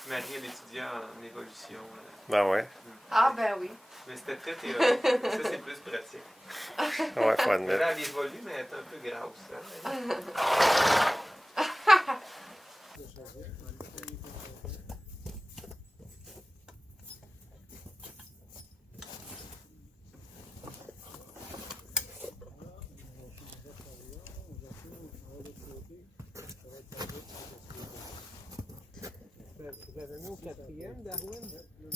puis Marie, elle étudiait en évolution. Ben ouais. Ah, ben oui. Mais c'était très théorique. Ça, c'est plus pratique. Ouais, faut admettre. Là, elle évolue, mais elle est un peu grosse. Hein? Vous avez mis au 4e, Darwin? Oui.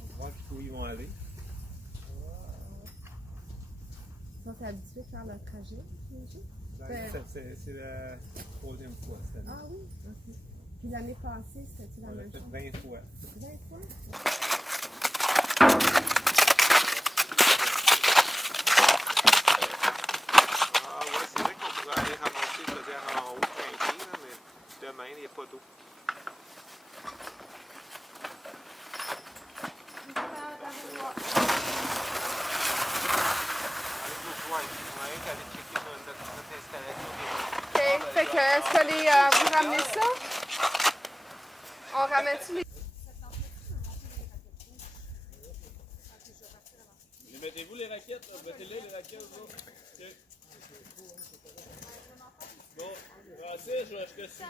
On va voir où ils vont aller. Ils sont habitués à faire leur trajet, j'imagine? C'est la 3e fois cette année. Ah oui? Ok. Puis l'année passée, c'était-tu la On l'a même fait chose? 20 fois. 20 fois? Ah ouais, c'est vrai qu'on pourrait aller ramasser le verre en haut, trinquer, là, mais demain, il n'y a pas d'eau. OK. Fait que, est-ce que vous ramenez ça? On ramène-tu les... Mettez-vous les raquettes, là. Mettez-les les raquettes, là. Okay. Bon, Francis, je te suis dessus.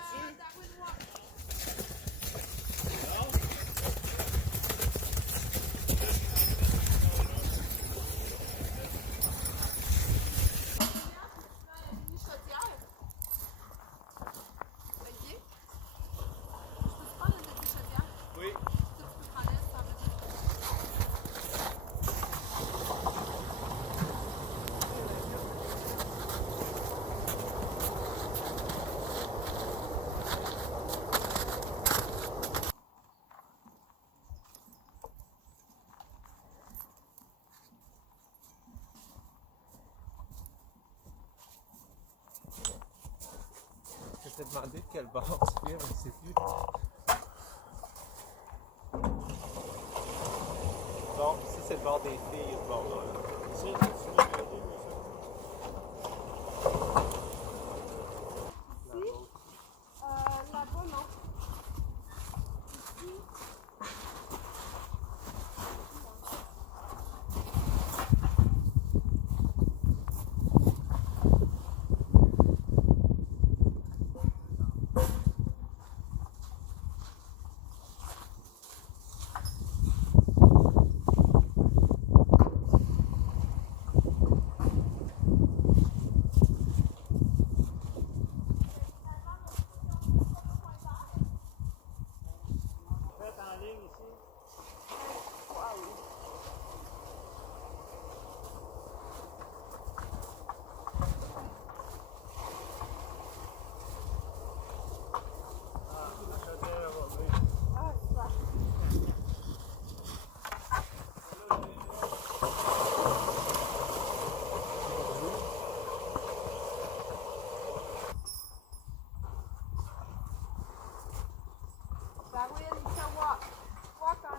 Non? Oui. Je t'ai demandé de quel bord tu viens, on ne sait plus. Bon, ça c'est le bord des filles, ce bord-là. Ça, c'est le gâteau, Là-bas, non. Faites en ligne ici. Ah, super. Darwin, you can walk. Walk on.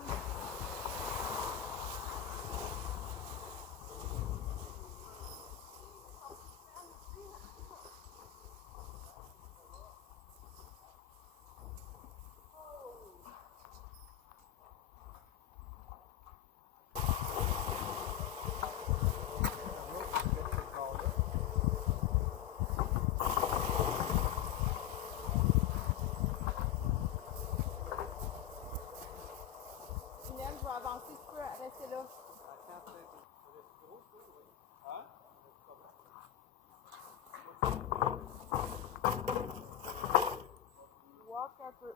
Julien, je vais avancer, tu peux rester là. Walk un peu.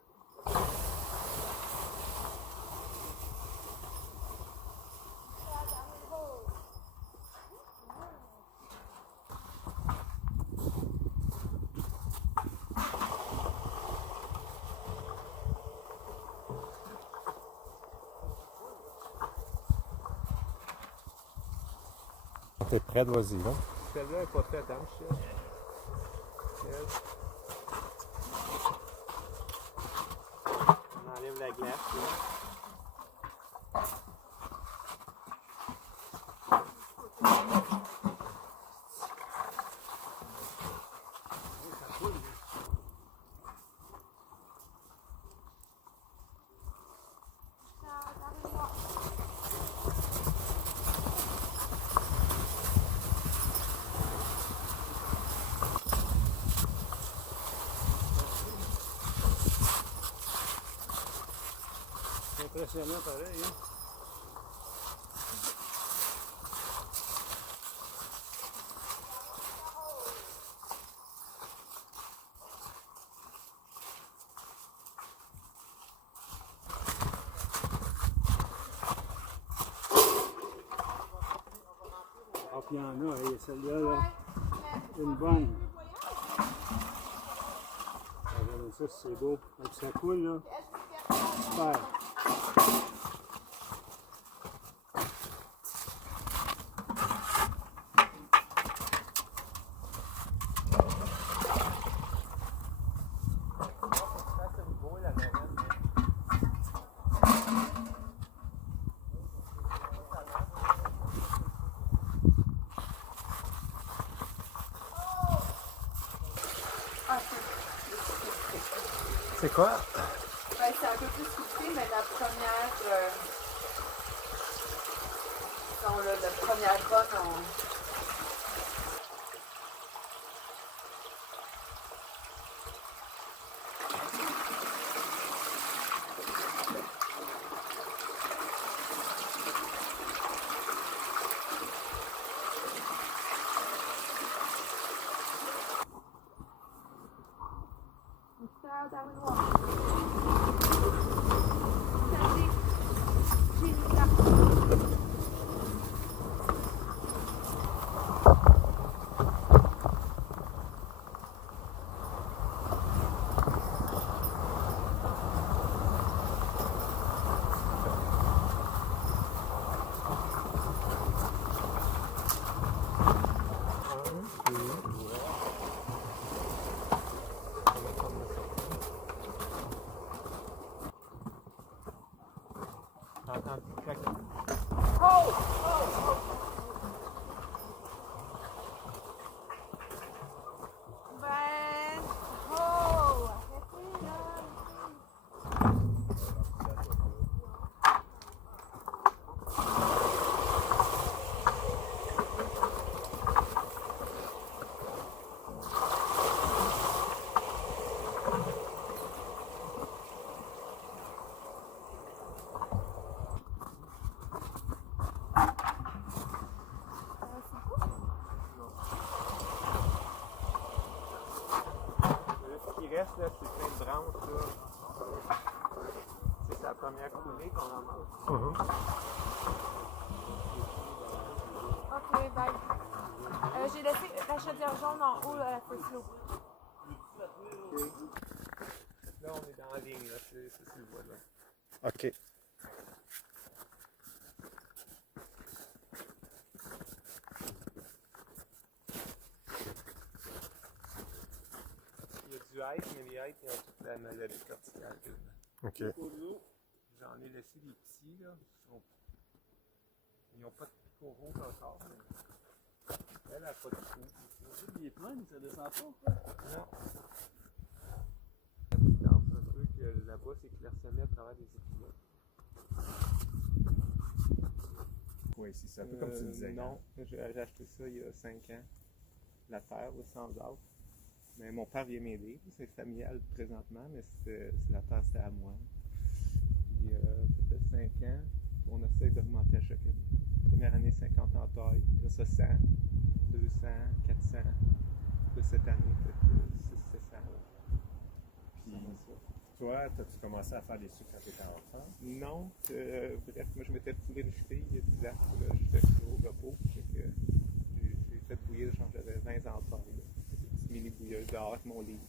T'es prête, vas-y, là. celle-là n'est pas faite, hein, Michel? On enlève la glace, là. C'est impressionnant pareil, hein? Ah, puis il y en a, et celle-là, là, une bonne. Regardez ça, c'est beau. Avec ça coule, là. Super. C'est quoi? Ben, c'est un peu plus sucré, mais la première. Non, là, la première bonne, on. Ben. Oh! Arrêtez, là! Ce qui reste, là, c'est plein de branches, là. C'est la première coulée qu'on ramasse. Ok, bye. J'ai laissé la chaudière jaune en haut à la first loop. Là, on est dans la ligne, là. C'est ce que tu vois, là. OK. Il y a du hike, mais les hikes, ils ont toute la maladie verticale. OK. J'en ai laissé des petits, là. Ils n'ont pas de pico rouge encore, mais elle n'a pas de trou. Les plaines, ça descend pas, quoi. Non. La différence, un truc là-bas, c'est clairsemé à travers des épisodes. Oui, c'est un peu comme tu disais. Non, j'ai acheté ça il y a 5 ans. La terre, là, sans arbre. Mais mon père vient m'aider. C'est familial présentement, mais la terre, c'était à moi. Puis, ça fait 5 ans. On essaie d'augmenter à chaque année. Première année, 50 en taille. Après ça, 100, 200, 400. De cette année, peut-être 600. Puis, toi, as-tu commencé à faire des sucres quand tu étais enfant? Non. Bref, moi, je m'étais foulé une cheville il y a 10 ans. Là, j'étais au repos. J'ai fait bouillir, j'avais 20 ans de taille. Des petites mini-bouilleuses dehors avec mon livre.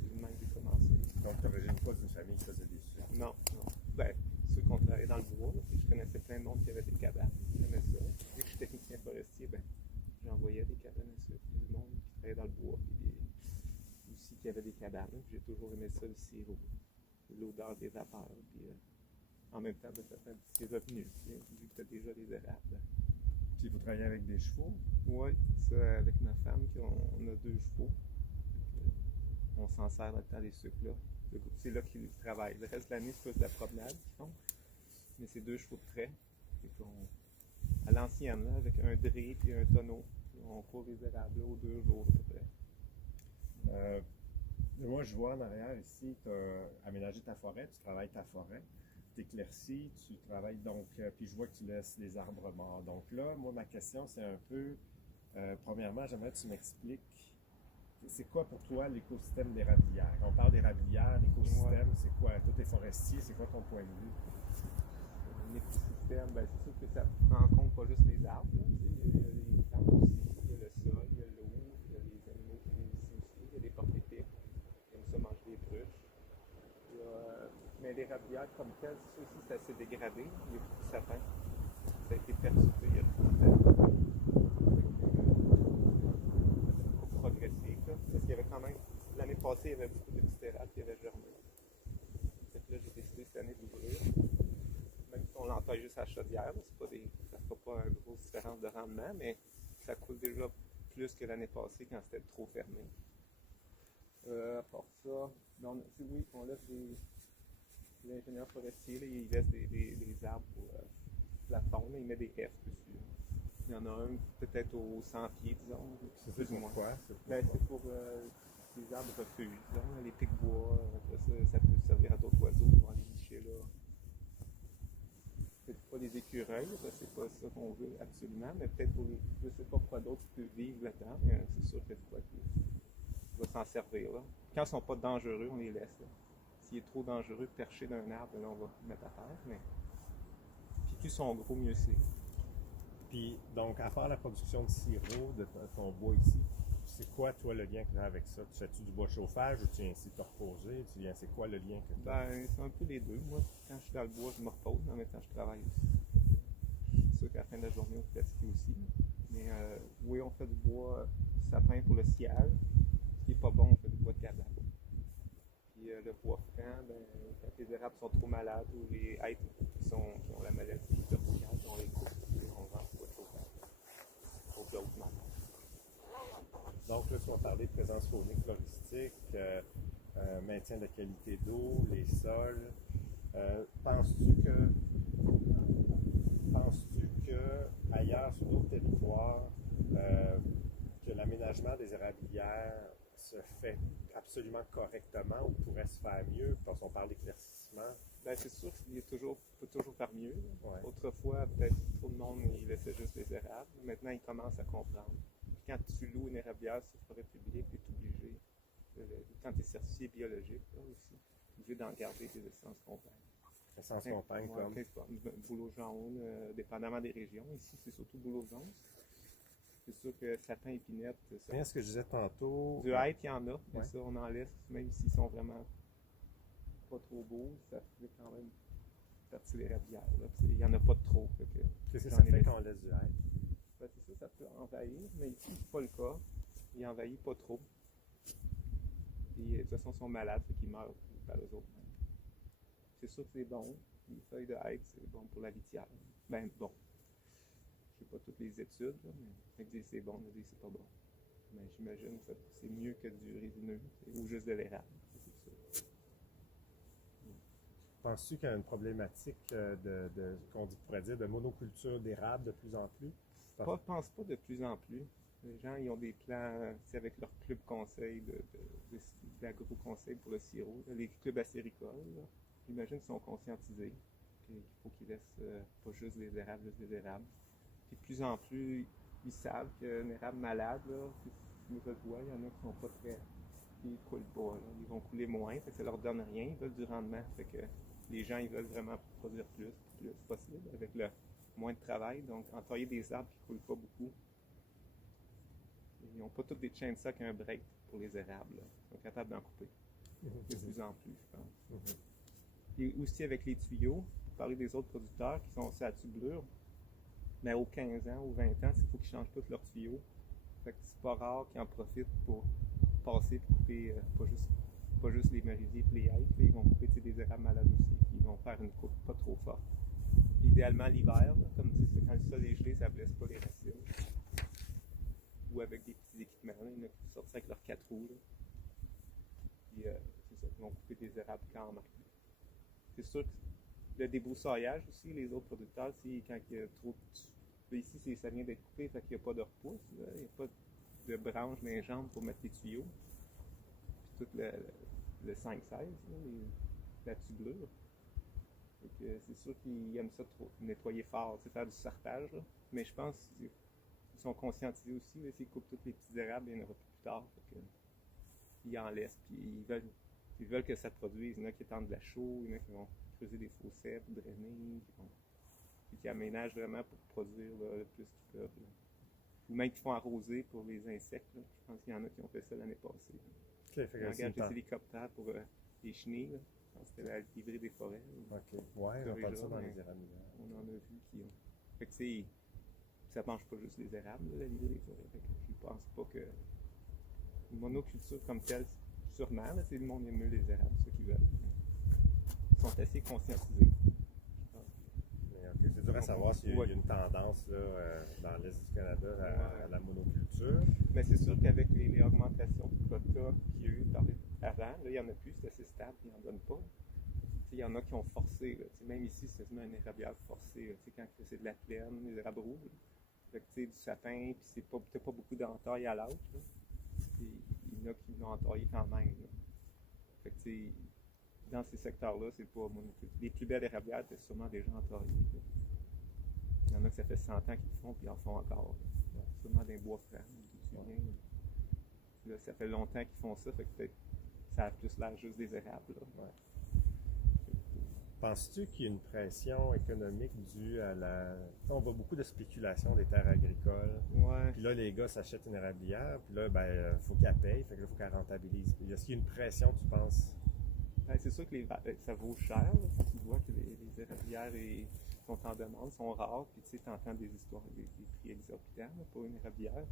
C'est le même que j'ai commencé. Donc, tu n'origines pas d'une famille qui faisait des sucres? Non, non. Ben, ceux qu'on travaillait dans le bois, là, je connaissais plein de monde qui avait des cabanes. J'aimais ça. Vu que je suis technicien forestier, ben, j'envoyais des cabanes. travaillais dans le bois. Puis aussi qu'il y avait des cabanes. Puis j'ai toujours aimé ça, le sirop. L'odeur des vapeurs. Puis en même temps, ben, ça fait un petit revenu, vu que tu as déjà des érables. Puis vous travaillez avec des chevaux? Oui, ça, avec ma femme, on a 2 chevaux. On s'en sert dans le temps des sucres là. C'est là qu'ils travaillent. Le reste de l'année, c'est plus de la promenade qu'ils font. Mais c'est 2 chevaux de trait. À l'ancienne, là, avec un dré et un tonneau. On court les érables là, aux 2 jours à peu près. Moi, je vois en arrière ici, tu as aménagé ta forêt, tu travailles ta forêt, tu éclaircis, tu travailles donc, puis je vois que tu laisses des arbres morts. Donc là, moi, ma question, c'est un peu, premièrement, j'aimerais que tu m'expliques, c'est quoi pour toi l'écosystème d'érablière? On parle d'érablière, l'écosystème, c'est quoi? Toi, t'es forestier, c'est quoi ton point de vue? L'écosystème, ben, c'est sûr que ça prend en compte pas juste les arbres. Là, il y a les plantes aussi, il y a le sol, il y a l'eau, il y a les animaux qui vivent ici aussi, il y a des porc-épics qui aiment ça manger des truches. Mais l'érablière comme telle, ça aussi, c'est assez dégradé. Il y a beaucoup de sapins. Ça a été perturbé il y a 30 ans. Beaucoup progressé. Parce qu'il y avait quand même, l'année passée, il y avait beaucoup de petits érables qui avaient germé. Fait que là, j'ai décidé cette année d'ouvrir. Même si on l'entaille juste à la chaudière, ça ne fera pas une grosse différence de rendement, mais ça coule déjà plus que l'année passée quand c'était trop fermé. À part ça, oui, on laisse l'ingénieur forestier, là, il laisse des arbres pour la faune, il met des F dessus. Il y en a un peut-être aux 100 pieds, disons. C'est pourquoi? C'est pour les arbres refuges, disons, les pics-bois, ça peut servir à d'autres oiseaux qui vont aller nicher là. Peut-être pas les écureuils, c'est pas ça qu'on veut absolument, mais peut-être pour je sais pas quoi d'autre qui peut vivre là-dedans, mais c'est sûr que quoi qui va s'en servir là. Quand ils sont pas dangereux, on les laisse là. S'il est trop dangereux, perché d'un arbre, là on va le mettre à terre, mais puis plus ils sont gros, mieux c'est. Puis, donc, à part la production de sirop de ton bois ici, c'est quoi, toi, le lien que tu as avec ça? Tu fais-tu du bois de chauffage ou tu viens ici te reposer? C'est quoi le lien que tu as? Ben, c'est un peu les deux. Moi, quand je suis dans le bois, je me repose, mais en même temps, je travaille aussi. C'est sûr qu'à la fin de la journée, on fait ski aussi. Mais oui, on fait du bois sapin pour le ciel. Ce qui n'est pas bon, on fait du bois de cabane. Puis le bois franc, ben, quand les érables sont trop malades ou les hêtres qui ont la maladie verticale, on les coupe et on vend du bois de chauffage pour d'autres malades. Donc là, tu vas parler de présence faunique, floristique, maintien de la qualité d'eau, les sols. Penses-tu que ailleurs, sur d'autres territoires, que l'aménagement des érablières se fait absolument correctement ou pourrait se faire mieux, parce qu'on parle d'éclaircissement? Ben, c'est sûr qu'il peut toujours faire mieux. Ouais. Autrefois, peut-être trop de monde il laissait juste les érables. Maintenant, ils commencent à comprendre. Puis quand tu loues une érablière sur forêt publique, tu es obligé, quand tu es certifié biologique là, aussi, tu es obligé d'en garder des essences compagnes. Essences compagnes comme? Bouleau jaune, dépendamment des régions. Ici, c'est surtout bouleau jaune. C'est sûr que sapin, épinette, ça. Bien, ce que je disais tantôt. Du hêtre, il y en a, mais Ouais. ça, on en laisse, même s'ils sont vraiment pas trop beaux, ça fait quand même partie des érablières. Il n'y en a pas de trop. Qu'est-ce que ça fait quand on laisse du hêtre? Ben, c'est ça peut envahir, mais ici, c'est pas le cas. Il envahit pas trop. Puis, de toute façon, ils sont malades, fait qu'ils meurent par eux autres. C'est sûr que c'est bon. Les feuilles de hêtre, c'est bon pour la litière. Ben, bon. Je sais pas toutes les études, là, mais c'est bon, on dit c'est pas bon. Mais j'imagine que c'est mieux que du résineux ou juste de l'érable. C'est sûr. Penses-tu qu'il y a une problématique qu'on pourrait dire de monoculture d'érable de plus en plus? Je pense pas de plus en plus. Les gens, ils ont des plans, avec leur club conseil, l'agro-conseil pour le sirop, les clubs acéricoles. J'imagine qu'ils sont conscientisés qu'il faut qu'ils laissent pas juste des érables, juste des érables. Puis de plus en plus, ils savent qu'un érable malade, là, si vous le voyez, il y en a qui sont pas très... Ils coulent pas, là. Ils vont couler moins, fait que ça leur donne rien, ils veulent du rendement. Fait que les gens, ils veulent vraiment produire plus possible, avec le moins de travail. Donc, entailler des arbres qui ne coulent pas beaucoup. Ils n'ont pas toutes des chainsaws avec un break pour les érables, là. Ils sont capables d'en couper. De plus en plus, je pense. Et aussi avec les tuyaux, pour parler des autres producteurs qui sont aussi à tublure, mais aux 15 ans ou 20 ans, il faut qu'ils changent tous leurs tuyaux Fait que c'est pas rare qu'ils en profitent pour passer et couper pas juste les merisiers et les hêtres, là, ils vont couper des érables malades aussi, puis ils vont faire une coupe pas trop forte. Idéalement l'hiver, là, comme c'est quand le sol est gelé, ça ne blesse pas les racines. Ou avec des petits équipements, là, il y en a qui sortent ça avec leurs 4 roues. Là. Puis c'est ça, ils vont couper des érables quand même. C'est sûr que le débroussaillage aussi, les autres producteurs, quand il y a trop de... Ici, ça vient d'être coupé, fait qu'il n'y a pas de repousse, là. Il n'y a pas de branches dans les jambes pour mettre les tuyaux. Puis tout le 5-16, la tubulure. C'est sûr qu'ils aiment ça trop nettoyer fort, faire du sartage. Là. Mais je pense qu'ils sont conscientisés aussi. S'ils coupent tous les petits érables, il y en aura plus tard. Ils en laissent, puis ils veulent que ça produise. Il y en a qui tendent de la chaux, il y en a qui vont creuser des fossés pour drainer, puis qui aménagent vraiment pour produire là, le plus qu'ils peuvent. Là. Ou même qui font arroser pour les insectes. Là. Je pense qu'il y en a qui ont fait ça l'année passée. Okay, ils ont engagé des hélicoptères pour les chenilles. Là. Je pense que c'était la livrer des forêts. OK. Ouais, on parle ça dans les érablières. On en a vu qui ont. Fait que tu sais, ça mange pas juste les érables, là, la livrer des forêts. Fait que je pense pas que. Une monoculture comme telle, sûrement, là, le monde aime mieux les érables, ceux qui veulent. Ils sont assez conscientisés. Mais, okay. C'est dur à savoir s'il y a une tendance là, dans l'Est du Canada à la monoculture. Mais c'est sûr qu'avec les augmentations de quotas qu'il y a eu avant, là, il n'y en a plus, c'est assez stable, ils n'en donnent pas. Il y en a qui ont forcé, là, même ici, c'est quasiment un érablière forcé, quand c'est de la plaine, les érables rouges. Fait que, du sapin, puis t'as pas beaucoup d'entailles à l'âge. Il y en a qui l'ont entaillé quand même. Là. Fait que, dans ces secteurs-là, c'est pas monoculture. Les plus belles érablières, c'est sûrement déjà entaillées. Il y en a que ça fait 100 ans qu'ils le font, puis ils en font encore. Là. Sûrement des bois francs, là, ça fait longtemps qu'ils font ça, fait que peut-être ça a plus l'air juste des érables. Là. Ouais. Penses-tu qu'il y a une pression économique due à la... On voit beaucoup de spéculation des terres agricoles. Ouais. Puis là, les gars s'achètent une érablière, puis là, faut qu'elle paye, fait que là, faut qu'elle rentabilise. Est-ce qu'il y a une pression, tu penses? Ben, c'est sûr que ça vaut cher. Là. Tu vois que les érablières sont en demande, sont rares, puis tu entends des histoires, des prix exorbitants là, pour une érablière.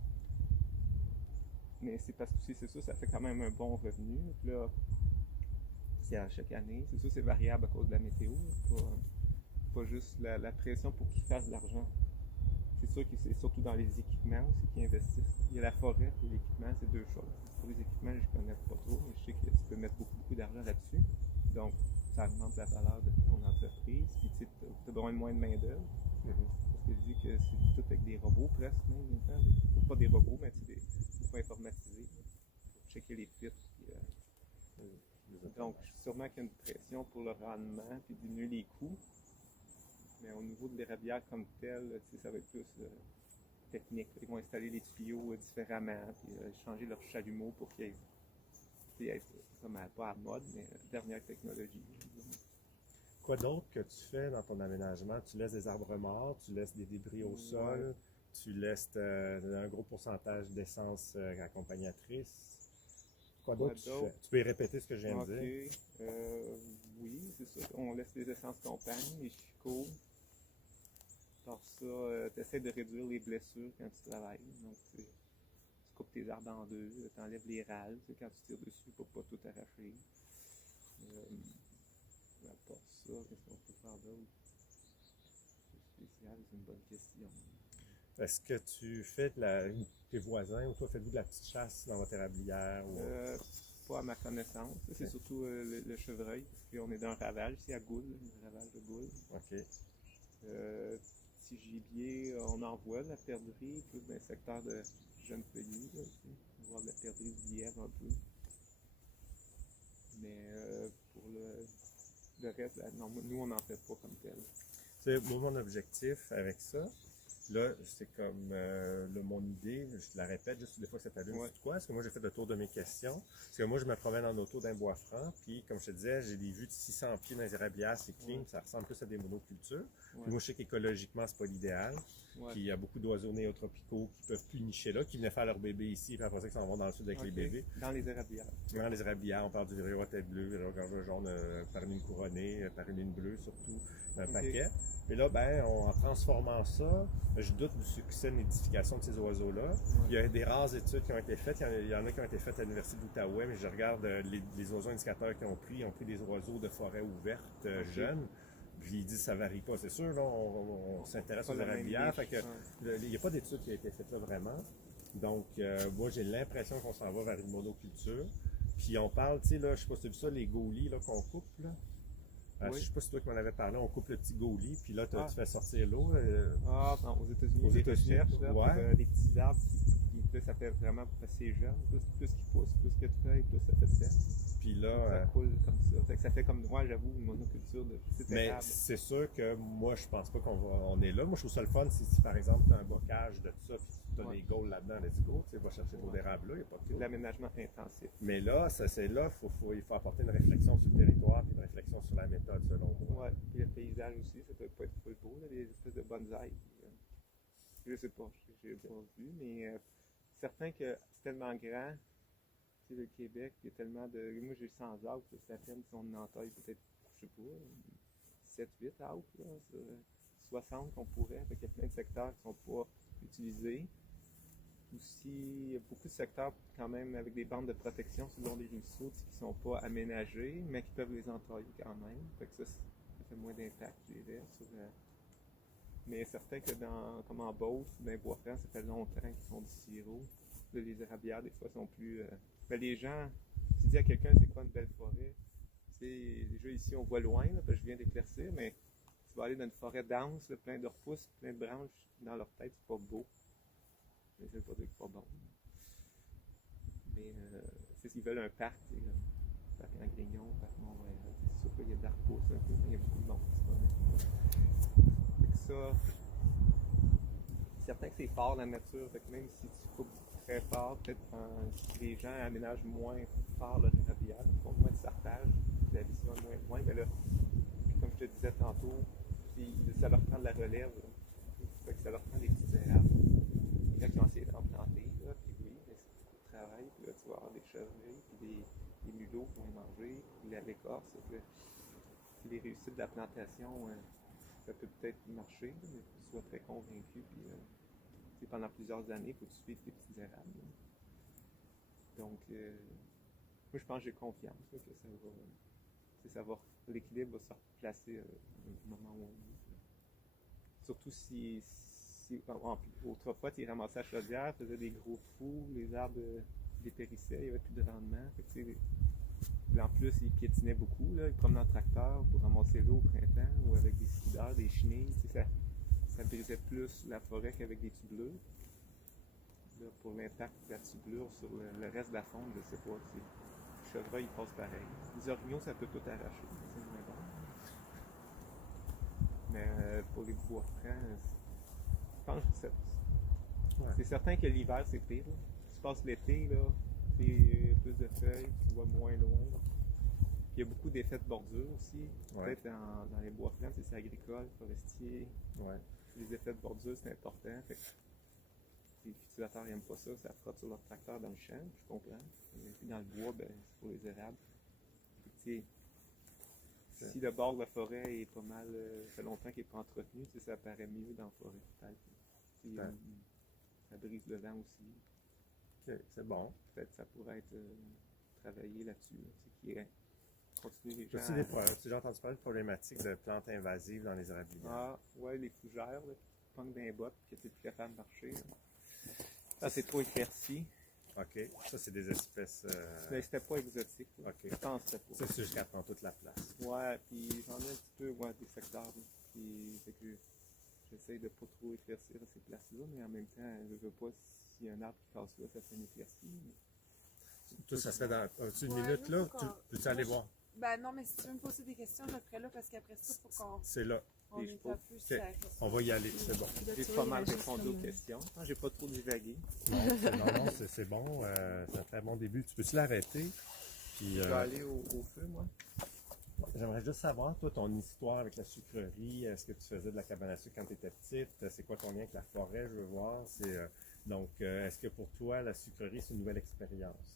Mais c'est parce que c'est ça, ça fait quand même un bon revenu. Puis là, c'est à chaque année. C'est sûr, c'est variable à cause de la météo. Pas juste la pression pour qu'ils fassent de l'argent. C'est sûr que c'est surtout dans les équipements aussi qu'ils investissent. Il y a la forêt et l'équipement, c'est deux choses. Pour les équipements, je ne connais pas trop, mais je sais que tu peux mettre beaucoup d'argent là-dessus. Donc, ça augmente la valeur de ton entreprise. Puis, tu as besoin de moins de main-d'œuvre. Parce que vu que c'est tout avec des robots presque, même. Pas des robots, mais des informatisés. Pour checker les fuites. Donc, sûrement qu'il y a une pression pour le rendement puis diminuer les coûts. Mais au niveau de l'érablière comme telle, ça va être plus technique. Ils vont installer les tuyaux différemment, puis changer leur chalumeau pour qu'ils aient comme pas à mode, mais dernière technologie. Quoi d'autre que tu fais dans ton aménagement? Tu laisses des arbres morts, tu laisses des débris au sol, tu laisses un gros pourcentage d'essence accompagnatrice. Quoi d'autre tu fais? Tu peux y répéter ce que je viens de dire? Oui, c'est ça. On laisse les essences compagnes, les chicots. Par ça, tu essaies de réduire les blessures quand tu travailles. Donc, tu coupes tes arbres en deux, tu enlèves les râles quand tu tires dessus pour pas tout arracher. À part ça, qu'est-ce qu'on peut faire d'autre? C'est spécial, c'est une bonne question. Est-ce que tu fais tes voisins ou toi, faites-vous de la petite chasse dans votre érablière? Ou... Pas à ma connaissance. C'est surtout le chevreuil, parce qu'on est dans un ravage ici à Goule, un ravage de Goule. OK. Petit gibier, on en voit de la perdrix, plus dans le secteur de jeunes feuillus, là aussi. On voit de la perdrix du lièvre un peu. Mais pour le reste, non, nous on n'en fait pas comme tel. C'est mon objectif avec ça. Là, c'est comme mon idée, je te la répète juste des fois que ça t'allume. C'est quoi? Parce que moi, j'ai fait le tour de mes questions. Parce que moi, je me promène en auto d'un bois franc, puis comme je te disais, j'ai des vues de 600 pieds dans les érablières, c'est clean, ça ressemble plus à des monocultures. Puis moi, je sais qu'écologiquement, c'est pas l'idéal. Puis il y a beaucoup d'oiseaux néotropicaux qui peuvent plus nicher là, qui venaient faire leur bébé ici, puis après ça, ils s'en vont dans le sud avec les bébés. Dans les érablières. Dans les érablières, on parle du viréo à tête bleue, viréo gorge jaune, paruline couronnée, paruline bleue surtout, un paquet. Et là, en transformant ça, je doute du succès de nidification de ces oiseaux-là. Il y a des rares études qui ont été faites. Il y en a qui ont été faites à l'Université d'Outaouais, mais je regarde les oiseaux indicateurs qu'ils ont pris des oiseaux de forêt ouverte jeunes. Puis ils disent que ça ne varie pas. C'est sûr, là, on s'intéresse aux érablières. Il n'y a pas d'études qui a été faite là vraiment. Donc, moi, j'ai l'impression qu'on s'en va vers une monoculture. Puis on parle, tu sais, là, je ne sais pas si tu as vu ça, les gaulis qu'on coupe, là. Je ne sais pas si c'est toi qui m'en avais parlé, on coupe le petit gaulis, puis là, tu fais sortir l'eau. Aux États-Unis, les recherches, là, pour des petits arbres qui ça fait vraiment assez jeune. Plus qu'ils poussent, plus qu'il y a de feuilles, plus ça fait de sel. Puis là, ça coule comme ça. Fait que ça fait comme, moi, j'avoue, une monoculture de petites mais érables. c'est sûr que moi, je pense pas on est là. Moi, je trouve ça le fun si par exemple, tu as un bocage de tout ça, puis tu as des gaules là-dedans, let's go, tu sais, va chercher l'eau d'érable là, il n'y a pas de tout. L'aménagement intensif. Mais là, il faut apporter une réflexion sur le territoire, puis une réflexion sur la méthode, selon moi. Ouais, puis le paysage aussi, ça peut pas être full beau, là, des espèces de bonsaïs. Je sais pas, j'ai pas vu, mais certain que c'est tellement grand, tu sais, le Québec, il y a tellement de. Moi, j'ai 100 arbres, c'est à peine si on en taille peut-être, je sais pas, 7-8 arbres, là, sur 60 qu'on pourrait, fait qu'il y a plein de secteurs qui sont pas utilisés. Aussi, il y a beaucoup de secteurs quand même avec des bandes de protection sur le long des ruisseaux qui ne sont pas aménagés, mais qui peuvent les entailler quand même. Fait que ça fait moins d'impact, je dirais. Mais certain que comme en Beauce, dans les Bois-Francs, ça fait longtemps qu'ils font du sirop. Là, les érablières, des fois, sont plus. Les gens, tu dis à quelqu'un c'est quoi une belle forêt, déjà ici on voit loin, là, parce que je viens d'éclaircir, mais tu vas aller dans une forêt dense, là, plein de repousses, plein de branches, dans leur tête, c'est pas beau. Je ne veux pas dire que c'est pas bon. Mais c'est qu'ils veulent un parc, parc en Grignon, parc Mont-Royal. C'est sûr qu'il y a de la repousse un peu, mais il y a beaucoup de monde qui se promène. Fait que ça, c'est certain que c'est fort la nature. Fait que même si tu coupes très fort, peut-être si les gens aménagent moins fort leur érablière, ils font moins de sartage, la vie va moins loin, mais là, comme je te disais tantôt, ça leur prend de la relève. Fait que ça leur prend des petits érables. Il y en a qui ont essayé d'en planter, là, puis oui, mais c'est beaucoup de travail. Puis là, tu vas avoir des chevreuils, puis des mulots qui vont les manger, puis l'écorce. Puis les réussites de la plantation, ça peut peut-être marcher, mais il faut que tu sois très convaincu. Puis pendant plusieurs années, il faut que tu suives tes petits érables. Là. Donc, moi, je pense que j'ai confiance là, que ça va, l'équilibre va se replacer au moment où on est. Surtout si autrefois, ils ramassaient à chaudière, faisaient des gros fous, les arbres dépérissaient, il n'y avait plus de rendement. Fait, en plus, ils piétinaient beaucoup, là, ils promenaient en tracteur pour ramasser l'eau au printemps ou avec des cideurs, des chenilles. Ça brisait plus la forêt qu'avec des tublures. Là, pour l'impact de la tublure sur le reste de la faune, je ne sais pas. Les chevreuils, ils passent pareil. Les orignaux, ça peut tout arracher. C'est moins bon. Mais pour les bois francs, je pense que c'est certain que l'hiver, c'est pire. Là. Tu passes l'été, là, c'est plus de feuilles, tu vois moins loin. Puis il y a beaucoup d'effets de bordure aussi. Peut-être dans les bois francs, c'est agricole, forestier. Les effets de bordure, c'est important. Fait que les cultivateurs n'aiment pas ça, ça frotte sur leur tracteur dans le champ, je comprends. Et puis dans le bois, ben, c'est pour les érables. Fait que, si le bord de la forêt est pas mal, ça fait longtemps qu'il n'est pas entretenu, ça paraît mieux dans la forêt peut-être. Ça brise le vent aussi. Okay, c'est bon. Peut-être que ça pourrait être travaillé là-dessus. Continuer les gens. J'ai entendu parler de problématiques de plantes invasives dans les érablières. Ah, ouais, les fougères, là, qui pognent dans les bottes et que tu n'es plus capable de marcher. Ça, c'est trop éclairci. OK. Ça, c'est des espèces. Mais c'était pas exotique. OK. Je pense que c'était pas. C'est juste qu'elle prend toute la place. Ouais, puis j'en ai un petit peu, des secteurs. Puis, fait que j'essaye de ne pas trop éclaircir ces places-là, mais en même temps, je ne veux pas, s'il y a un arbre qui casse là, ça fait une éclaircie. Tout ça se fait dans une minute, là? Peux-tu aller voir? Ben non, mais si tu veux me poser des questions, je le ferai là, parce qu'après ça, il faut qu'on... C'est là. On est pas plus sur la question. On va y aller, c'est bon. J'ai pas mal répondu aux questions. J'ai pas trop divagué. Non, c'est bon. C'est un très bon début. Tu peux-tu l'arrêter? Puis, je vais aller au feu, moi. J'aimerais juste savoir, toi, ton histoire avec la sucrerie. Est-ce que tu faisais de la cabane à sucre quand tu étais petite? C'est quoi ton lien avec la forêt, je veux voir? Donc, est-ce que pour toi, la sucrerie, c'est une nouvelle expérience?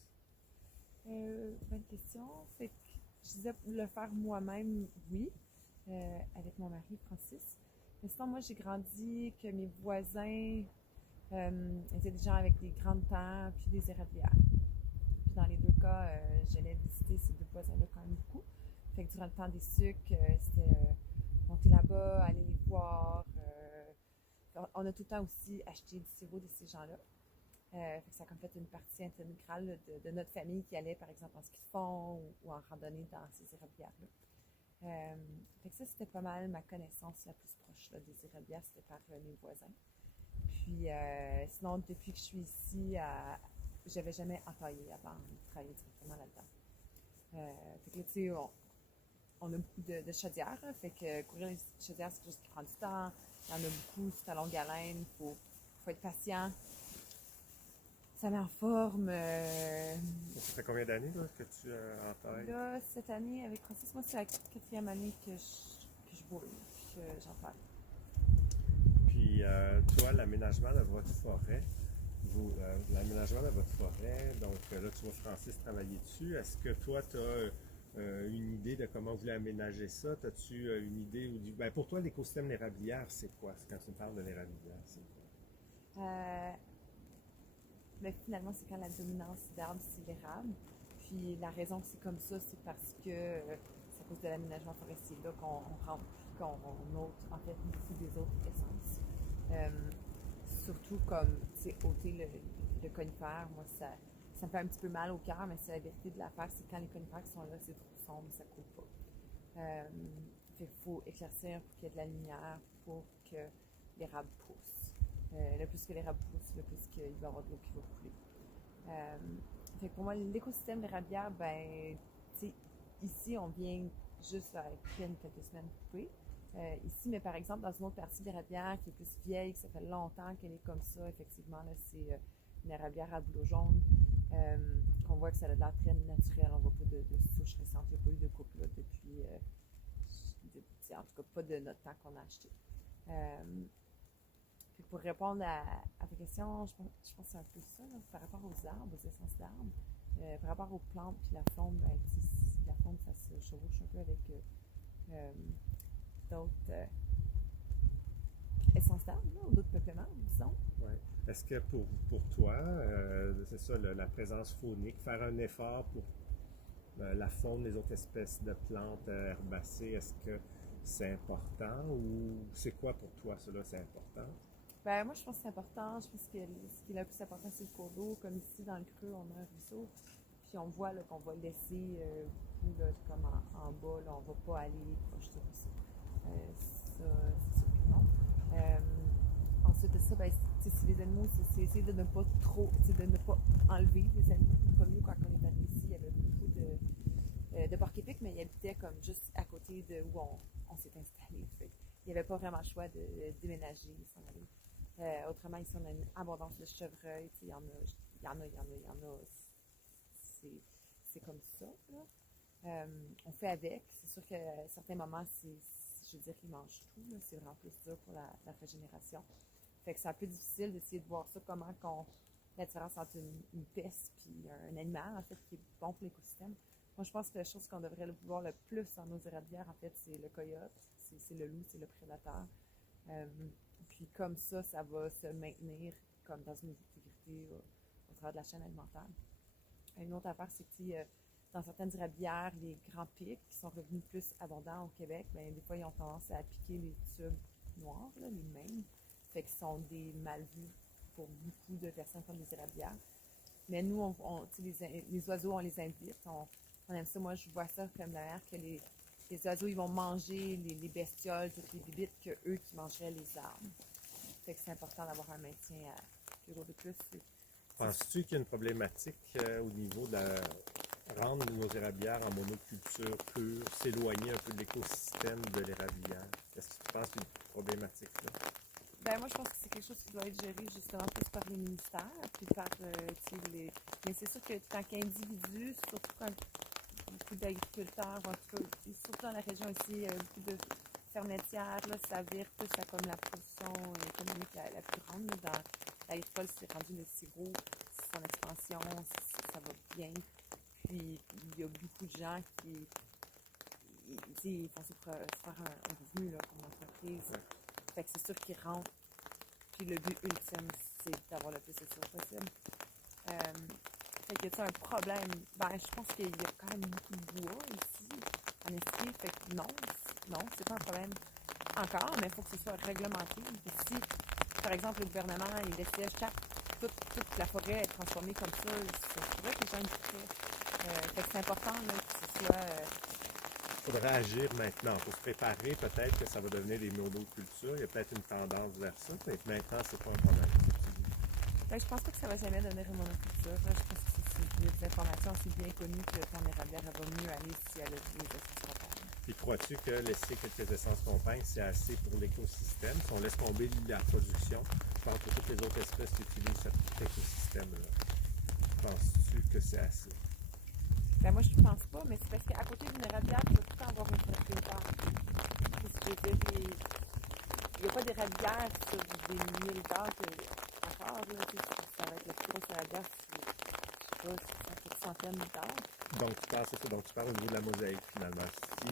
Bonne question. Fait que je disais le faire moi-même, oui, avec mon mari Francis. Mais sinon, moi, j'ai grandi que mes voisins étaient des gens avec des grandes terres puis des érablières. Puis dans les deux cas, j'allais visiter ces deux voisins-là quand même beaucoup. Fait que durant le temps des sucres, c'était monter là-bas, aller les voir. On a tout le temps aussi acheté du sirop de ces gens-là. Fait que ça a comme fait une partie intégrale de notre famille qui allait, par exemple, en ski de fond ou en randonnée dans ces érablières-là. Fait que ça, c'était pas mal ma connaissance la plus proche là, des érablières, c'était par mes voisins. Puis sinon, depuis que je suis ici, j'avais jamais entaillé avant de travailler directement là-dedans. Fait que là, tu sais, on a beaucoup de chaudières, hein, fait que courir les chaudières, c'est quelque chose qui prend du temps. Il y en a beaucoup, c'est à longue haleine, il faut être patient. Ça met en forme. Ça fait combien d'années là, que tu entailles? Là, cette année, avec Francis, moi, c'est la 4e année que je boule, que j'entaille. Puis toi, l'aménagement de votre forêt, donc là, tu vois Francis travailler dessus. Est-ce que toi, tu as une idée de comment vous voulez aménager ça? As-tu une idée pour toi, l'écosystème d'érablière, c'est quoi? Quand tu me parles de l'érablière, c'est quoi? Mais finalement, c'est quand la dominance d'arbres, c'est l'érable. Puis la raison que c'est comme ça, c'est parce que c'est à cause de l'aménagement forestier là qu'on rentre, qu'on ôte en fait beaucoup des autres essences. Surtout comme, tu sais, ôter le conifère, moi, ça me fait un petit peu mal au cœur, mais c'est la vérité de l'affaire, c'est quand les conifères sont là, c'est trop sombre, ça coule pas. Fait qu'il faut éclaircir pour qu'il y ait de la lumière pour que l'érable pousse. Le plus que l'érable pousse, le plus qu'il va y avoir de l'eau qui va couler. Fait que pour moi, l'écosystème d'érablière, ben, tu sais, ici, on vient juste avec quelques semaines couper. Ici, mais par exemple, dans une autre partie de l'érablière qui est plus vieille, que ça fait longtemps qu'elle est comme ça, effectivement, là, c'est une érablière à bouleau jaune, qu'on voit que ça a de l'air très naturel, on voit pas de souche récente, il n'y a pas eu de coupe là, depuis, en tout cas, pas de notre temps qu'on a acheté. Puis pour répondre à ta question, je pense que c'est un peu ça, là, par rapport aux arbres, aux essences d'arbres. Par rapport aux plantes puis la faune, ben, la faune, ça se chevauche un peu avec d'autres essences d'arbres, ou d'autres peuplements, disons. Ouais. Est-ce que pour toi, c'est ça, la présence faunique, faire un effort pour la faune, les autres espèces de plantes herbacées, est-ce que c'est important ou c'est quoi pour toi, cela, c'est important? Ben, moi, je pense que c'est important. Je pense que ce qui est le plus important, c'est le cours d'eau. Comme ici, dans le creux, on a un ruisseau. Puis on voit là, qu'on va laisser beaucoup, là, comme en bas, là, on va pas aller proche du ruisseau. Ça, c'est sûr que non. Ensuite de ça, ben, c'est les animaux, c'est essayer de ne pas trop, de ne pas enlever les animaux. Comme nous, quand on est arrivé ici, il y avait beaucoup de porc-épics, mais ils habitaient comme juste à côté de où on s'est installé. Fait. Il n'y avait pas vraiment le choix de déménager, s'en aller. Autrement, ici, on a une abondance de chevreuils. Il y en a. C'est comme ça. Là. On fait avec. C'est sûr qu'à certains moments, je veux dire qu'ils mangent tout. Là. C'est vraiment plus dur pour la régénération. Fait que c'est un peu difficile d'essayer de voir ça, comment la différence entre une peste et un animal, en fait, qui est bon pour l'écosystème. Moi, je pense que la chose qu'on devrait voir le plus dans nos érablières, en fait, c'est le coyote, c'est le loup, c'est le prédateur. Puis comme ça va se maintenir comme dans une intégrité au travers de la chaîne alimentaire. Une autre affaire, c'est que dans certaines érablières, les grands pics qui sont revenus plus abondants au Québec, bien, des fois, ils ont tendance à piquer les tubes noirs, là, les mêmes, fait qu'ils sont des mal vus pour beaucoup de personnes comme des érablières. Mais nous, les oiseaux, on les invite, on aime ça. Moi, je vois ça comme la manière que les oiseaux, ils vont manger les bestioles, toutes les bibites, qu'eux qui mangeraient les arbres. Fait que c'est important d'avoir un maintien toujours de plus. Penses-tu qu'il y a une problématique au niveau de rendre nos érablières en monoculture pure, s'éloigner un peu de l'écosystème de l'érablière? Est-ce que tu penses qu'il y a une problématique là? Ben moi, je pense que c'est quelque chose qui doit être géré justement plus par les ministères, puis par Mais c'est sûr que tant qu'individu, surtout quand beaucoup d'agriculteurs, en tout cas, surtout dans la région ici, beaucoup de fermetières, là, ça vire plus à comme la production économique la plus grande. Là, dans l'agricole, c'est rendu le sirop, c'est son expansion, ça va bien. Puis il y a beaucoup de gens qui font ça pour se faire un revenu là, comme entreprise. Fait que c'est sûr qu'ils rentrent. Puis le but ultime, c'est d'avoir le plus de sûr possible. Fait que y a un problème? Ben, je pense qu'il y a quand même beaucoup de bois ici, en Estrie. Fait que non, c'est pas un problème encore, mais il faut que ce soit réglementé. Puis si, par exemple, le gouvernement, il laissait toute la forêt être transformée comme ça pourrait que les gens y feraient. Fait que c'est important là, que ce soit... Il faudrait agir maintenant. Pour se préparer, peut-être que ça va devenir des monocultures. Il y a peut-être une tendance vers ça, mais maintenant, c'est pas un problème. Ben, je pense pas que ça va jamais devenir une monoculture. Je pense que c'est des informations aussi bien connues que ton érablière elle va mieux aller si elle a des essences compagnes. Puis crois-tu que laisser quelques essences compagnes, c'est assez pour l'écosystème? Si on laisse tomber la production, je pense que toutes les autres espèces qui utilisent cet écosystème-là, penses-tu que c'est assez? Ben moi, je pense pas, mais c'est parce qu'à côté d'une érablière, tu vas tout le temps avoir une propriétaire. Il n'y a pas d'érablière sur des milliers d'acres encore. Là, ça va être la plus grosse érablière sur, je sais pas, sur centaines d'acres. Donc, tu parles au niveau de la mosaïque, finalement. Si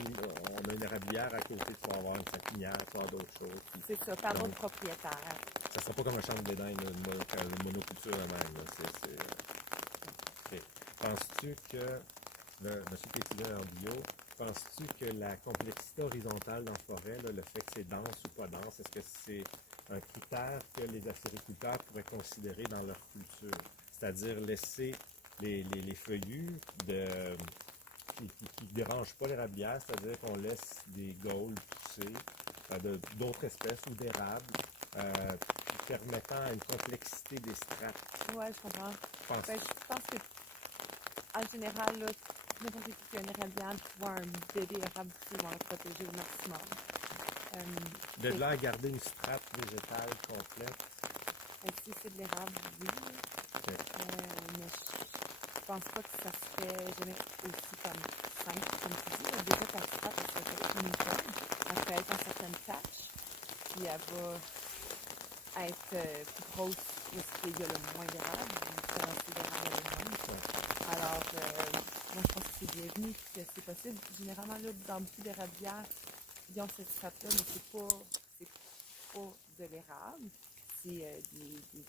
on a une érablière à côté, tu vas avoir une sapinière, tu vas avoir d'autres choses. Puis, c'est ça, par d'autres propriétaires. Ça ne sera pas comme un champ de blé d'Inde, une monoculture elle-même. Okay. Penses-tu que, monsieur qui étudie en bio, penses-tu que la complexité horizontale dans la forêt, là, le fait que c'est dense ou pas dense, est-ce que c'est un critère que les acériculteurs pourraient considérer dans leur culture? C'est-à-dire laisser les feuillus qui ne dérangent pas l'érablière, c'est-à-dire qu'on laisse des gaules pousser d'autres espèces ou d'érables, permettant une complexité des strates. Oui, je comprends. Ben, je pense que, en général, là, n'importe qui a une érablière qui voit un bébé érable, ils vont le protéger au maximum. De là à garder une strate végétale complète. Si c'est de l'érable, oui. Okay. Mais je pense pas que ça serait jamais aussi comme simple, comme tu dis. Déjà, ta strate, elle serait peut-être uniforme. Elle peut être en certaines tâches. Puis elle va être plus grosse où il y a le moins d'érable. Alors, moi, je pense que c'est bienvenu, que c'est possible. Généralement, là, dans beaucoup d'érablières, ils ont cette strate-là, mais c'est pas de l'érable. C'est des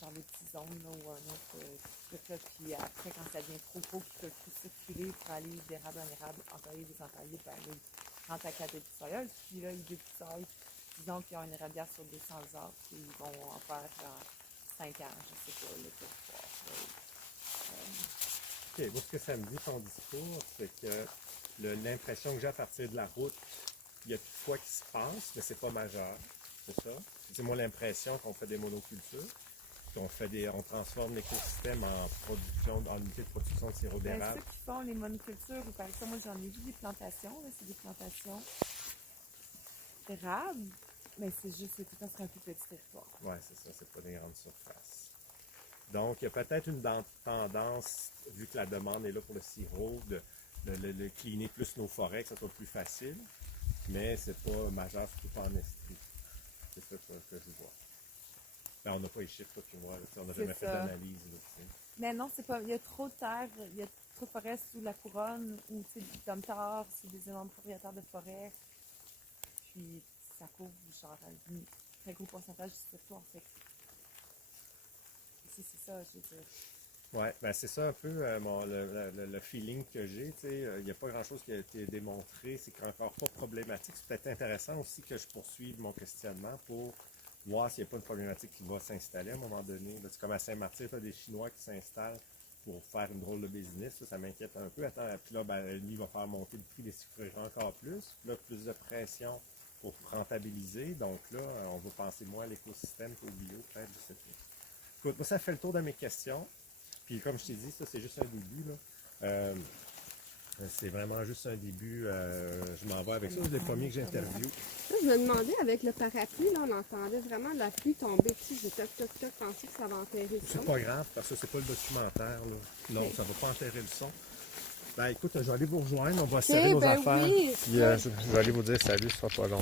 genre des petits zones là, ou un autre truc là. Puis après, quand ça devient trop gros, qu'ils peuvent plus circuler pour aller d'érable en érable, entailler, désentailler, ben là, ils rentrent à la dépoussièreuse. Puis là, ils dépoussièrent. Disons qu'ils ont une érablière sur 200 arbres, puis ils vont en faire genre 5 ans, je sais pas, le territoire. OK. Moi, ce que ça me dit, ton discours, c'est que l'impression que j'ai à partir de la route, il y a tout quoi qui se passe, mais c'est pas majeur. C'est ça? C'est moi l'impression qu'on fait des monocultures, on transforme l'écosystème en unité de production de sirop d'érable. Ceux qui font les monocultures, ou par exemple, moi j'en ai vu des plantations, là, c'est des plantations d'érable, mais c'est juste que tout ça serait un plus petit territoire. Oui, c'est ça, c'est pas des grandes surfaces. Donc, il y a peut-être une tendance, vu que la demande est là pour le sirop, de cleaner plus nos forêts, que ça soit plus facile, mais c'est pas majeur, surtout pas en Estrie. C'est ça que je vois. Ben, on n'a pas les chiffres, toi et moi, on n'a jamais fait d'analyse. Mais non, c'est pas. Il y a trop de terre, il y a trop de forêt sous la couronne, ou du domtar, c'est des énormes propriétaires de forêt. Puis ça couvre genre un très gros pourcentage du territoire. Fait que c'est ça, je veux dire. Oui, ben c'est ça un peu le feeling que j'ai. Il n'y a pas grand-chose qui a été démontré. C'est encore pas problématique. C'est peut-être intéressant aussi que je poursuive mon questionnement pour voir s'il n'y a pas une problématique qui va s'installer à un moment donné. Là, c'est comme à Saint-Martin, tu as des Chinois qui s'installent pour faire une drôle de business. Ça m'inquiète un peu. Puis là, ben, lui, il va faire monter le prix des sucreries encore plus. Puis là, plus de pression pour rentabiliser. Donc là, on va penser moins à l'écosystème qu'au bio, peut-être, je sais pas. Écoute, moi, ça fait le tour de mes questions. Puis comme je t'ai dit, ça c'est juste un début. Là. C'est vraiment juste un début. Je m'en vais avec ça. C'est les premiers que j'interviewe. Je me demandais, avec le parapluie, là, on entendait vraiment la pluie tomber dessus. J'ai pensé que ça va enterrer le son. C'est pas grave, parce que c'est pas le documentaire. Là. Non, ça va pas enterrer le son. Ben écoute, je vais aller vous rejoindre. On va serrer nos affaires. Oui. Puis je vais aller vous dire salut, ce sera pas long.